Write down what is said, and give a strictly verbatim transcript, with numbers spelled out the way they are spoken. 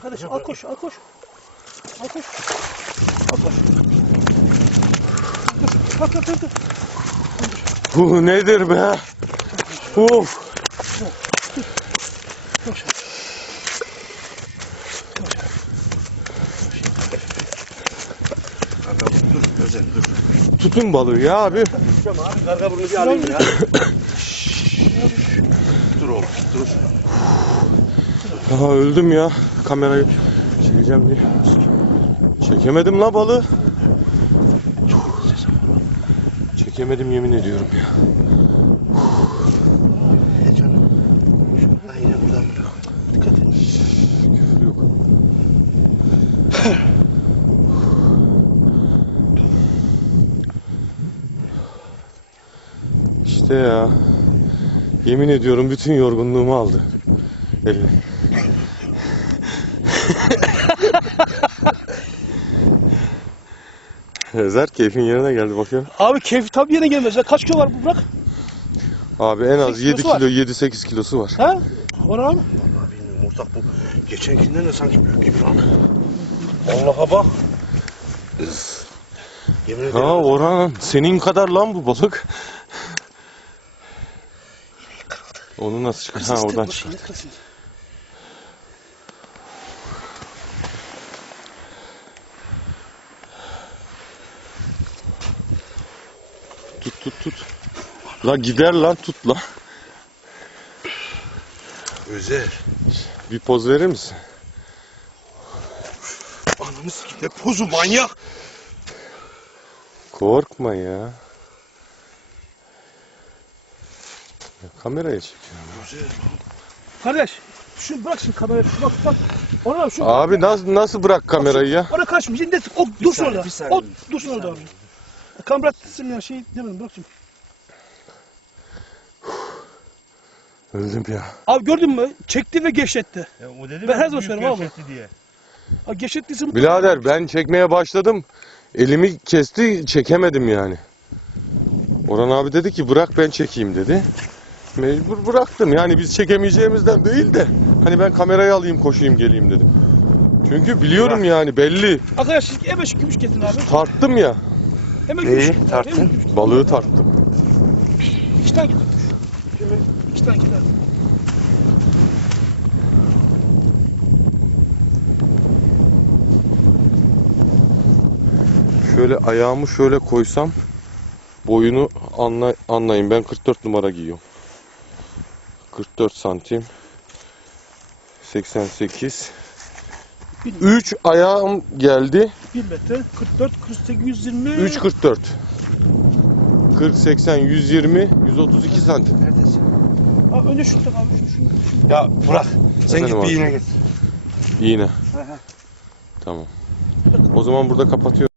Arkadaş al koş al koş. Al koş. Al koş. Dur. Kalk kalk kalk. Bu nedir be? Uf. Koş. Dur, özel dur. Tutun balığı ya abi. Tamam abi, karga burnu bir alayım ya. Dur oğlum, dur. Aha öldüm ya. Kamerayı çekeceğim diye. Çekemedim la balığı. Çekemedim yemin ediyorum ya. He canım. Ha yine buradan bırak. Dikkat et. Küfür yok. İşte ya. Yemin ediyorum bütün yorgunluğumu aldı. Eline. Ezer keyfin yerine geldi bakıyorum. Abi keyfi tabii yerine gelmez ya. Kaç kilo var bu bırak? Abi en az sekiz yedi kilosu kilo yedi sekiz kilosu var. Ha? Var abi. Vallahi bilmiyorum ortak bu. Geçenkinden de sanki büyük gibi lan. Allah'a bak. Yemin ederim. Ha Orhan senin kadar lan bu balık. Onu nasıl çıkar? Ha oradan çıkar. Tut tut tut. La gider lan tut la. Özel. Bir poz verir misin? Ananı sikeyim. Ne pozu manyak. Korkma ya. Ya kameraya çekiyorum. Özel. Kardeş şu bırak şimdi kamerayı. Bak bak. Ona şu. Abi nasıl nasıl bırak kamerayı ya? Ona kaçmış. Şimdi o dursun saniye, orada. bir saniye. O dursun orada abi. Kamera tutsun ya şey demedim bırak şimdi. Öldüm ya. Abi gördün mü? Çekti ve gevşetti. Ya o dedi Ben her zaman söylerim abi. diye. Ha gevşettiyse bu. Birader ben çekmeye başladım. Elimi kesti çekemedim yani. Orhan abi dedi ki bırak ben çekeyim dedi. Mecbur bıraktım. Yani biz çekemeyeceğimizden değil de hani ben kamerayı alayım koşayım geleyim dedim. Çünkü biliyorum Bırak. yani belli. Arkadaş siz hemen şu gümüş getirin abi. Tarttım ya. Hemen Neyi gümüş getirin abi, tarttın? hemen gümüş getirin. Balığı tarttım. İki tane getir. Şöyle iki tane getir. Şöyle ayağımı şöyle koysam boyunu anla, anlayın. Ben kırk dört numara giyiyorum. kırk dört santim. seksen sekiz. üç ayağım geldi. bir metre. kırk dört, kırk sekiz, yüz yirmi. üç kırk dört. kırk, seksen, yüz yirmi, yüz otuz iki santim. Neredesin? Abi önce şunu tak abi. Şunu, şunu, şunu. Ya bırak. Sen Efendim git abi? bir iğne git. İğne. Hı hı. Tamam. O zaman burada kapatıyorum.